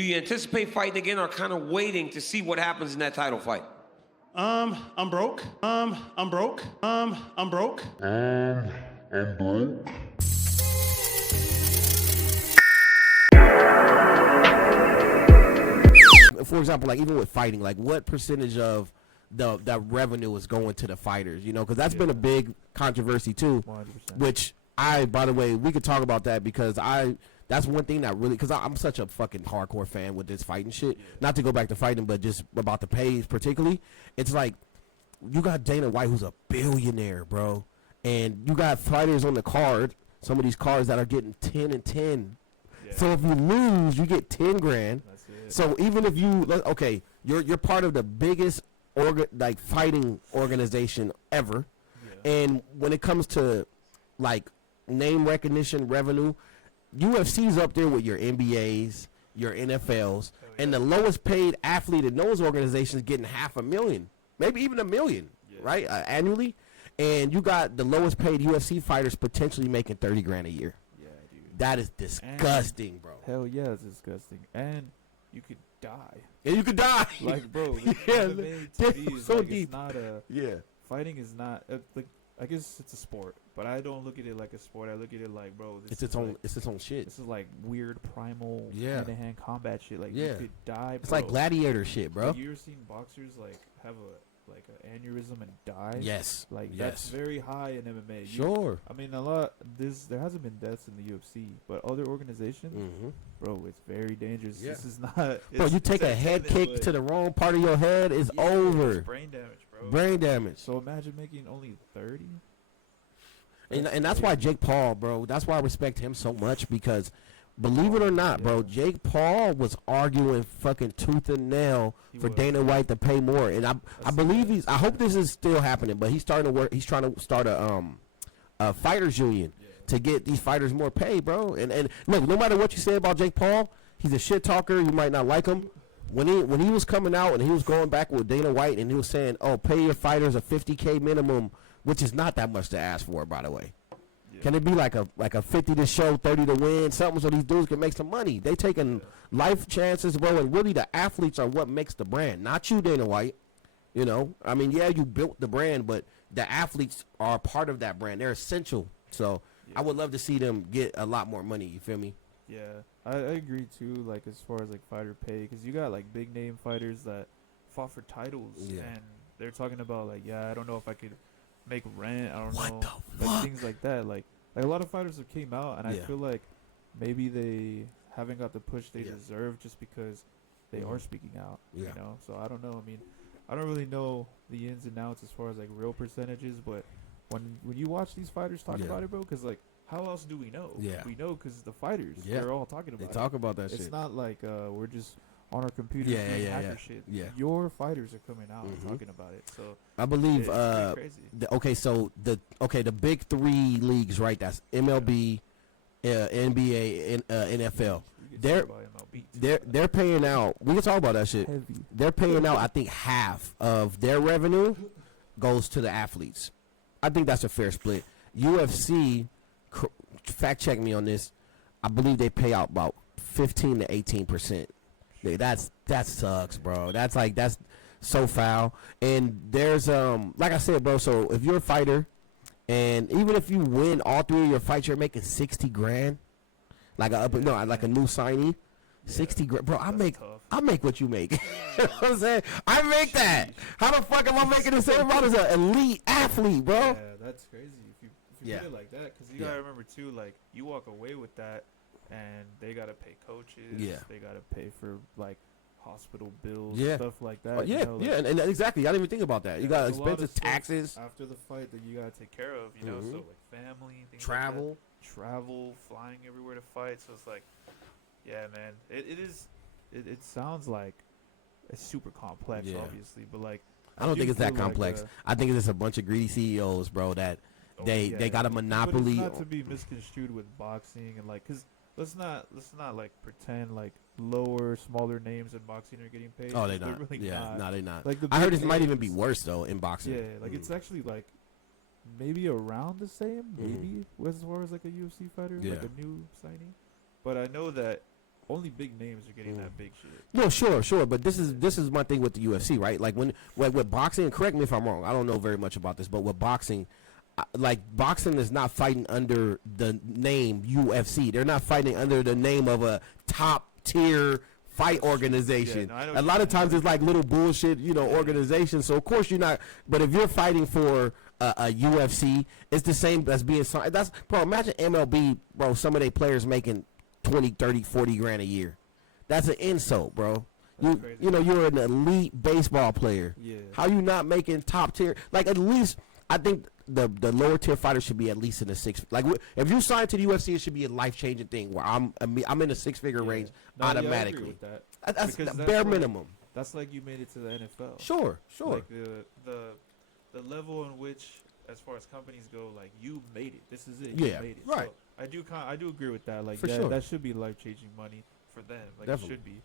Do you anticipate fighting again or kind of waiting to see what happens in that title fight? I'm broke. I'm broke. I'm broke. For example, like even with fighting, like what percentage of the revenue is going to the fighters? You know, because that's been a big controversy too. 100%. Which by the way, we could talk about that because that's one thing that really, because I'm such a fucking hardcore fan with this fighting shit. Not to go back to fighting, but just about the pays particularly. It's like you got Dana White, who's a billionaire, bro, and you got fighters on the card. Some of these cards that are getting 10 and 10. Yeah. So if you lose, you get 10 grand. That's it. So even if you you're part of the biggest fighting organization ever, and when it comes to like name recognition, revenue, UFC's up there with your NBAs, your NFLs, and the lowest paid athlete in those organizations getting $500,000, maybe even $1 million, right, annually. And you got the lowest paid UFC fighters potentially making 30 grand a year. Yeah, dude. That is disgusting, bro. Hell yeah, it's disgusting. And you could die. And you could die. Like, bro, Yeah, MMA TV is so like, deep. it's not a... Yeah. Fighting is not... like, I guess it's a sport, but I don't look at it like a sport. I look at it like, bro, It's its own shit. This is like weird primal hand-to-hand combat shit. Like, Yeah. you could die, bro. It's like gladiator shit, bro. Have you ever seen boxers like have an aneurysm and die? Yes. Like, yes. that's very high in MMA. Sure. I mean, there hasn't been deaths in the UFC, but other organizations, bro, it's very dangerous. Yeah. This is not... Bro, you take a head kick to the wrong part of your head, it's over. It's brain damage, bro. Brain damage. So imagine making only 30. And that's why Jake Paul, bro, that's why I respect him so much, because believe it or not, bro, Jake Paul was arguing fucking tooth and nail for Dana White to pay more. And I believe I hope this is still happening, but he's trying to start a fighters union to get these fighters more pay, bro. And look, no matter what you say about Jake Paul, he's a shit talker. You might not like him. When he was coming out and he was going back with Dana White and he was saying, "Oh, pay your fighters a $50K minimum," which is not that much to ask for, by the way. Yeah. Can it be like a 50 to show, 30 to win, something so these dudes can make some money? They taking life chances, bro, and really the athletes are what makes the brand, not you, Dana White. You know, I mean, yeah, you built the brand, but the athletes are part of that brand. They're essential. So I would love to see them get a lot more money. You feel me? Yeah, I agree too. Like as far as like fighter pay, because you got like big name fighters that fought for titles, and they're talking about like, I don't know if I could make rent. I don't know, the fuck? Like, things like that. Like a lot of fighters have came out, and I feel like maybe they haven't got the push they deserve just because they are speaking out. You know, so I don't know. I mean, I don't really know the ins and outs as far as like real percentages, but when you watch these fighters talk about it, bro, because like, how else do we know? Yeah. We know because the fighters, they're all talking about it. They talk about that shit. It's not like we're just on our computers doing hacker shit. Yeah. Your fighters are coming out and talking about it. So I believe it's crazy. the big three leagues, right? That's MLB, NBA, and NFL. They're paying out. We can talk about that shit. Heavy. They're paying out. I think half of their revenue goes to the athletes. I think that's a fair split. UFC, fact check me on this. I believe they pay out about 15 to 18%. That sucks, bro. That's so foul. And there's like I said, bro. So if you're a fighter, and even if you win all three of your fights, you're making 60 grand. Like a new signee. 60 grand, bro. I make what you make. You know what I'm saying? I make that. How the fuck am I making the same amount as an elite athlete, bro? Yeah, that's crazy. If you put it like that, because you gotta remember too, like you walk away with that, and they gotta pay coaches. Yeah. They gotta pay for like hospital bills, Yeah. stuff like that. Oh, yeah, you know, like, and exactly. I didn't even think about that. You got there's a lot of expenses, stuff taxes, after the fight that you gotta take care of. You know, so like family, things travel. like that. Travel, flying everywhere to fight. So it's like, yeah, man, it sounds like it's super complex, obviously, but like I don't think it's that complex. I think it's just a bunch of greedy CEOs, bro, that they got a monopoly. But it's not to be misconstrued with boxing and like, cause let's not like pretend like smaller names in boxing are getting paid. Oh, they're not. Really Yeah, no, they're not. Like I heard this might even be worse though in boxing. Yeah, like it's actually like maybe around the same, maybe as far as like a UFC fighter, like a new signing. But I know that only big names are getting that big shit. No, sure, but this is my thing with the UFC, right? Like with boxing, correct me if I'm wrong. I don't know very much about this, but with boxing, like boxing is not fighting under the name UFC. They're not fighting under the name of a top tier fight organization. Yeah, no, a lot of times it's like little bullshit, organizations. So of course you're not. But if you're fighting for a UFC, it's the same as being. That's bro. Imagine MLB, bro. Some of their players making 20, 30, 40 grand a year. That's an insult, bro. You're an elite baseball player. Yeah. How you not making top tier? Like at least I think the lower tier fighters should be at least in the six. Like if you sign to the UFC, it should be a life changing thing where I'm in the 6-figure range automatically. Yeah, I agree with that. That's bare minimum. That's like you made it to the NFL. Sure. Like the level in which, as far as companies go, like you made it. This is it. You made it. Right. So I do agree with that. Like sure. That should be life changing money for them. Like Definitely. It should be.